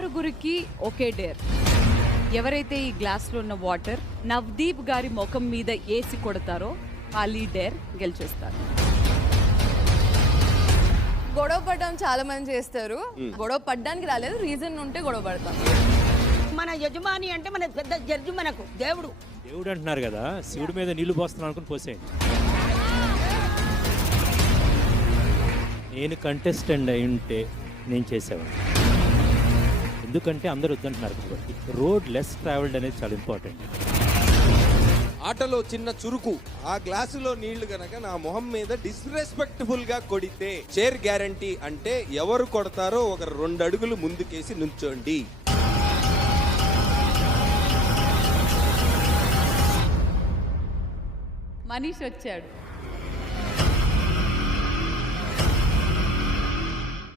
ఆరుగురికి ఒకే డేర్. ఎవరైతే ఈ గ్లాస్లో ఉన్న వాటర్ నవదీప్ గారి ముఖం మీద వేసి కొడతారో వాళ్ళు ఈ డేర్ గెలిచేస్తారు. గొడవ పడడం చాలా మంది చేస్తారు. గొడవ పడ్డానికి రాలేదు, రీజన్ ఉంటే గొడవ పడతాం. మన యజమాని అంటే మన పెద్ద జడ్జి, మనకు దేవుడు. దేవుడు అంటున్నారు కదా, శివుడి మీద నీళ్లు పోస్తున్నాను అనుకుని పోసేయండి. నేను కంటెస్టెంట్ అయి ఉంటే నేను చేసేవాడిని. ఎందుకంటే అందరూ వద్దంటున్నారు కాబట్టి. రోడ్ లెస్ ట్రావెల్డ్ అనేది చాలా ఇంపార్టెంట్. ఆటలో చిన్న చురుకు, ఆ గ్లాసులో నీళ్లు గనక నా మొహం మీద డిస్రెస్పెక్ట్ఫుల్ గా కొడితే చైర్ గ్యారంటీ. అంటే ఎవరు కొడతారో ఒక 2 అడుగులు ముందుకేసి నుంచోండి. మనీష్ వచ్చాడు.